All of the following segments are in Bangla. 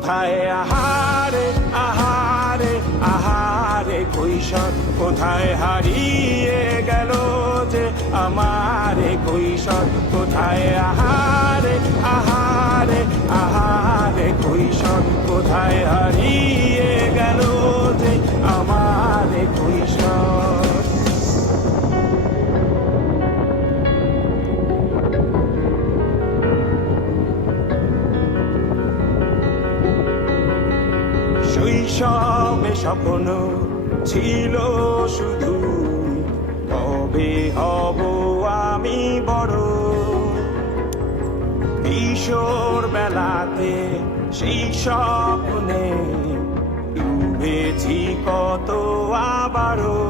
কোথায় আহারে আহারে আহারে কৈশোর কোথায় হারিয়ে গেল যে আমার কৈশোর কোথায় আহারে আহারে আহারে কৈশোর কোথায় হারিয়ে গেল যে আমার কৈশোর। শৈশবে স্বপ্ন ছিল শুধু কবে হব আমি বড়, কিশোর বেলাতে সেই স্বপ্নে ডুবেছি কত আবারও।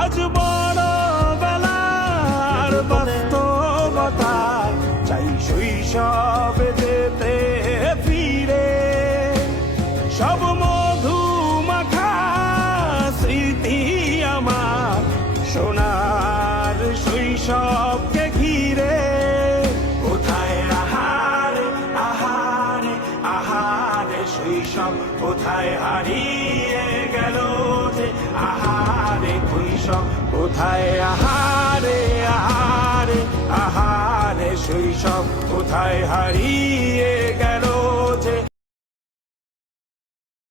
আজ বড় বেলার বাস্তবতায় চাই শৈশবে যেতে ফিরে, সব মধু মাখা স্মৃতি আমার সোনার শৈশবকে ঘিরে। কোথায় আহারে আহারে আহারে শৈশব কোথায় হারিয়ে গেল যে আহারে কৈশোর কোথায় আহারে আহারে আহারে শৈশব কোথায় হারিয়ে গেল